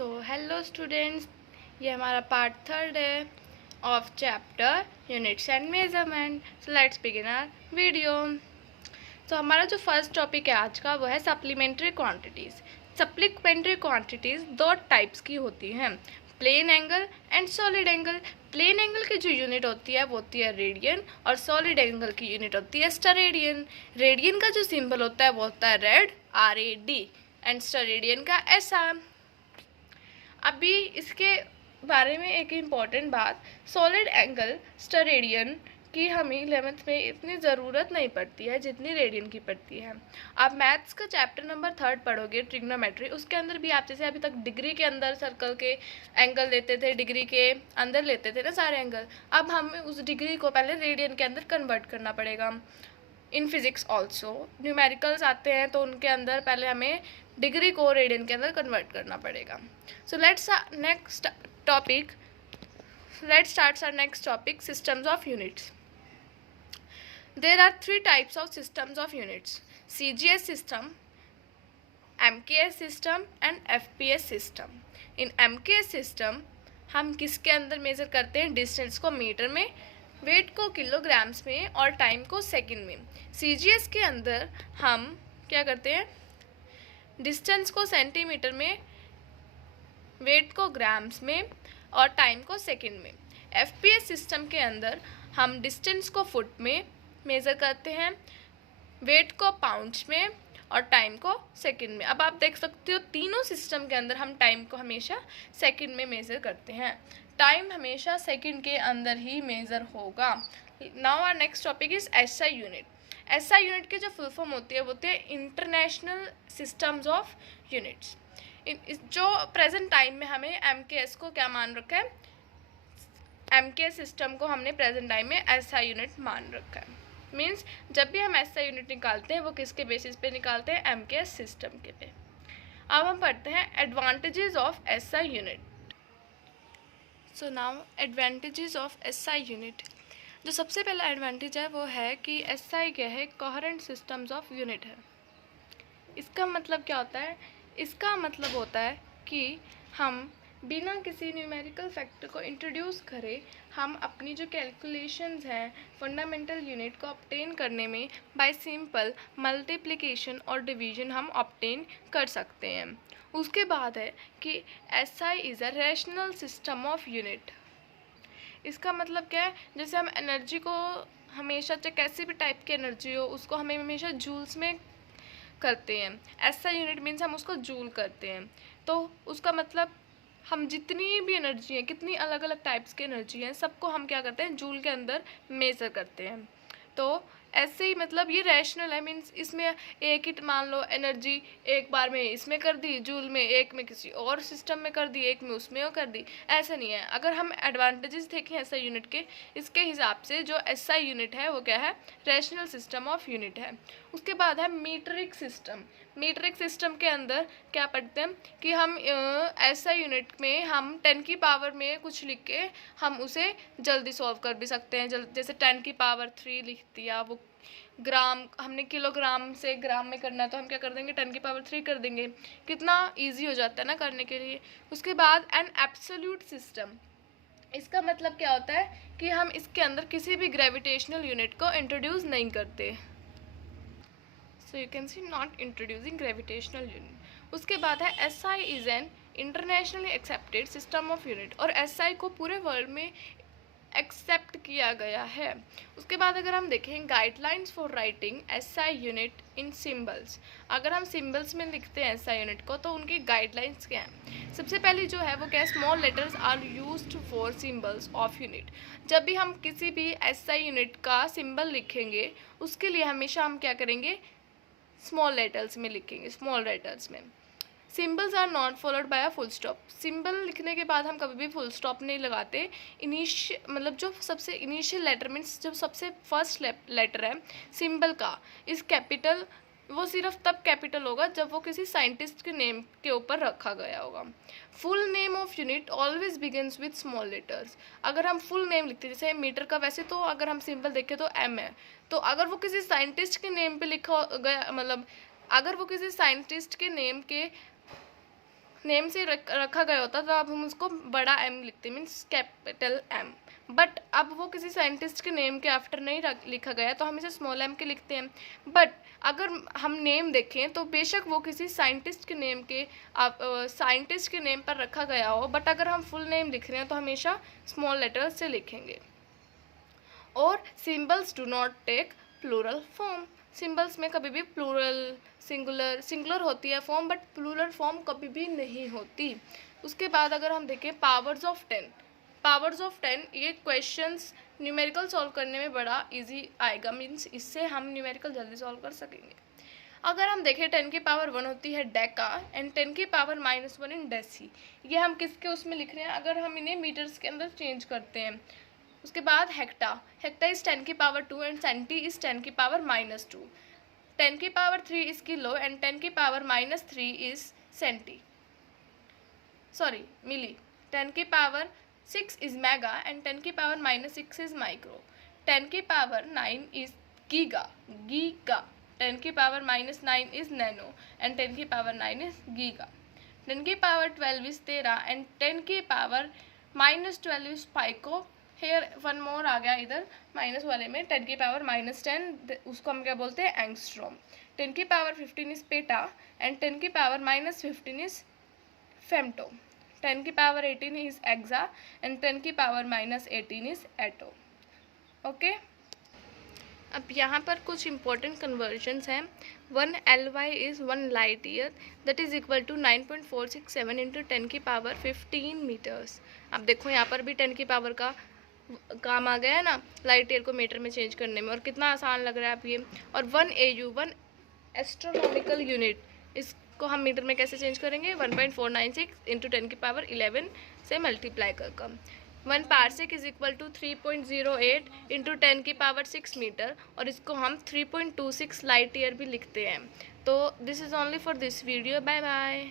So hello students, ये हमारा part third है of chapter units and measurement. So let's begin our video. तो हमारा जो फर्स्ट टॉपिक है आज का वो है सप्लीमेंट्री क्वांटिटीज़। सप्लीमेंट्री क्वांटिटीज़ दो टाइप्स की होती हैं, plane angle and solid angle. Plane angle की जो यूनिट होती है वो होती है रेडियन और सॉलिड एंगल की यूनिट होती है स्टेरेडियन। रेडियन का जो सिंबल होता है वो होता है रेड, RAD, एंड स्टेरेडियन का SR। अभी इसके बारे में एक इम्पॉर्टेंट बात, सॉलिड एंगल स्टेरेडियन की हमें 11th में इतनी ज़रूरत नहीं पड़ती है जितनी रेडियन की पड़ती है। आप मैथ्स का चैप्टर नंबर 3 पढ़ोगे, ट्रिग्नोमेट्री, उसके अंदर भी आप जैसे अभी तक डिग्री के अंदर सर्कल के एंगल लेते थे, डिग्री के अंदर लेते थे ना सारे एंगल, अब हमें उस डिग्री को पहले रेडियन के अंदर कन्वर्ट करना पड़ेगा। इन फिजिक्स ऑल्सो न्यूमेरिकल्स आते हैं तो उनके अंदर पहले हमें डिग्री को रेडियन के अंदर कन्वर्ट करना पड़ेगा। So let's next topic, let's start our next topic, systems of units. There are 3 types of systems of units: CGS system, MKS system and FPS system. In MKS system हम किसके अंदर measure करते हैं? Distance को metre में, wait को kilograms में और टाइम को सेकंड में। CGS के अंदर हम क्या करते हैं? डिस्टेंस को सेंटीमीटर में, वेट को ग्राम्स में और टाइम को सेकंड में। FPS सिस्टम के अंदर हम डिस्टेंस को फुट में मेज़र करते हैं, वेट को पाउंड्स में और टाइम को सेकंड में। अब आप देख सकते हो तीनों सिस्टम के अंदर हम टाइम को हमेशा सेकंड में मेज़र करते हैं। टाइम हमेशा सेकंड के अंदर ही मेज़र होगा। Now our next topic is SI unit. SI unit की जो फुल फॉर्म होती है वो होती है इंटरनेशनल सिस्टम्स ऑफ यूनिट्स। जो प्रेजेंट टाइम में हमें MKS को क्या मान रखा है? MKS सिस्टम को हमने प्रेजेंट टाइम में SI यूनिट मान रखा है। मीन्स जब भी हम SI यूनिट निकालते हैं वो किसके बेसिस पे निकालते हैं? MKS सिस्टम के पे। अब हम पढ़ते हैं advantages of SI unit. So now advantages of SI unit. जो सबसे पहला एडवांटेज है वो है कि SI क्या है? कोहेरेंट सिस्टम्स ऑफ यूनिट है। इसका मतलब क्या होता है? इसका मतलब होता है कि हम बिना किसी न्यूमेरिकल फैक्टर को इंट्रोड्यूस करे हम अपनी जो कैलकुलेशंस हैं फंडामेंटल यूनिट को ऑब्टेन करने में बाय सिंपल मल्टीप्लिकेशन और डिवीजन हम ऑब्टेन कर सकते हैं। उसके बाद है कि SI is a rational system of unit. इसका मतलब क्या है? जैसे हम एनर्जी को हमेशा, चाहे कैसी भी टाइप की एनर्जी हो, उसको हमें हमेशा जूल्स में करते हैं। SI यूनिट मीन्स हम उसको जूल करते हैं। तो उसका मतलब हम जितनी भी एनर्जी है, कितनी अलग अलग टाइप्स की एनर्जी हैं, सबको हम क्या करते हैं? जूल के अंदर मेज़र करते हैं। तो ऐसे ही मतलब ये रैशनल है, मीन्स इसमें एक ही मान लो एनर्जी एक बार में इसमें कर दी जूल में, एक में किसी और सिस्टम में कर दी, एक में उसमें कर दी, ऐसा नहीं है। अगर हम एडवांटेजेस देखें SI यूनिट के, इसके हिसाब से जो SI यूनिट है वो क्या है? रैशनल सिस्टम ऑफ यूनिट है। उसके बाद है मीट्रिक सिस्टम। मीट्रिक सिस्टम के अंदर क्या पढ़ते हैं कि हम SI यूनिट में हम 10 की पावर में कुछ लिख के हम उसे जल्दी सॉल्व कर भी सकते हैं। जैसे 10 की पावर 3 लिख दिया, वो ग्राम हमने किलोग्राम से ग्राम में करना है तो हम क्या कर देंगे? 10 की पावर 3 कर देंगे। कितना ईजी हो जाता है ना करने के लिए। उसके बाद एन एब्सोल्यूट सिस्टम। इसका मतलब क्या होता है कि हम इसके अंदर किसी भी ग्रेविटेशनल यूनिट को इंट्रोड्यूस नहीं करते। So you can see not introducing gravitational unit. उसके बाद है SI is an internationally accepted system of unit, और SI को पूरे वर्ल्ड में एक्सेप्ट किया गया है। उसके बाद अगर हम देखें guidelines for writing SI unit in symbols, अगर हम सिंबल्स में लिखते हैं SI यूनिट को तो उनकी गाइडलाइंस क्या है? सबसे पहली जो है वो क्या है? Small letters are used for symbols of unit. जब भी हम किसी भी SI यूनिट का सिंबल लिखेंगे उसके लिए हमेशा हम क्या करेंगे? स्मॉल लेटर्स में लिखेंगे, स्मॉल लेटर्स में। Symbols are not followed by a full stop. Symbol लिखने के बाद हम कभी भी फुल स्टॉप नहीं लगाते। मतलब जो सबसे इनिशियल लेटर मीन्स जो सबसे फर्स्ट लेटर है सिंबल का, इस कैपिटल, वो सिर्फ तब कैपिटल होगा जब वो किसी साइंटिस्ट के नेम के ऊपर रखा गया होगा। Full name of unit always begins with small letters. अगर हम फुल नेम लिखते हैं जैसे मीटर का, वैसे तो अगर हम सिंबल देखें तो M है, तो अगर वो किसी साइंटिस्ट के नेम पे लिखा गया, मतलब अगर वो किसी साइंटिस्ट के नेम के नेम से रखा गया होता तो अब हम उसको बड़ा एम लिखते, मीन्स कैपिटल एम। बट अब वो किसी साइंटिस्ट के नेम के आफ्टर नहीं लिखा गया तो हम इसे स्मॉल एम के लिखते हैं। बट अगर हम नेम देखें तो बेशक वो किसी साइंटिस्ट के नेम के साइंटिस्ट के नेम पर रखा गया हो, बट अगर हम फुल नेम लिख रहे हैं तो हमेशा स्मॉल लेटर्स से लिखेंगे। और symbols do not take plural form, symbols में कभी भी प्लूरल सिंगुलर होती है फॉर्म, बट प्लूरल फॉर्म कभी भी नहीं होती। उसके बाद अगर हम देखें पावर्स ऑफ 10, ये क्वेश्चंस न्यूमेरिकल सॉल्व करने में बड़ा इजी आएगा, मीन्स इससे हम न्यूमेरिकल जल्दी सॉल्व कर सकेंगे। अगर हम देखें 10 की पावर 1 होती है डेका एंड 10 की पावर -1 इन डेसी। ये हम किसके उसमें लिख रहे हैं, अगर हम इन्हें मीटर्स के अंदर चेंज करते हैं। उसके बाद हेक्टा इज़ 10 की पावर 2 एंड सेंटी इज़ 10 की पावर -2। 10 की पावर 3 इज़ किलो एंड 10 की पावर -3 इज़ सेंटी, सॉरी मिली। 10 की पावर 6 इज़ मेगा एंड 10 की पावर -6 इज़ माइक्रो। 10 की पावर 9 इज़ गीगा 10 की पावर -9 इज़ नैनो एंड 10 की पावर 9 इज़ गीगा। 10 की पावर 12 इज़ तेरा एंड 10 की power -12 is pico. Here one more आ गया इधर माइनस वाले में, 10 की पावर -10 उसको हम क्या बोलते हैं, एंगस्ट्रॉम। 10 की पावर 15 इज़ पेटा एंड 10 की पावर -15 इज़ फेम्टो। 10 की पावर 18 इज़ एक्सा एंड 10 की पावर -18 इज़ एटो। ओके, अब यहाँ पर कुछ इंपॉर्टेंट कन्वर्जन्स हैं। 1 LY is 1 light year, that is equal to 9.467 into 10 की पावर 15 मीटर्स। अब देखो यहाँ पर भी 10 की पावर का काम आ गया है ना लाइट ईयर को मीटर में चेंज करने में, और कितना आसान लग रहा है आप ये। और 1 AU 1 एस्ट्रोनॉमिकल यूनिट, इसको हम मीटर में कैसे चेंज करेंगे, 1.496 इंटू 10 की पावर 11 से मल्टीप्लाई कर। 1 parsec is equal to 3.08 into 10 की पावर 6 मीटर, और इसको हम 3.26 लाइट ईयर भी लिखते हैं। तो this is only for this video, bye bye.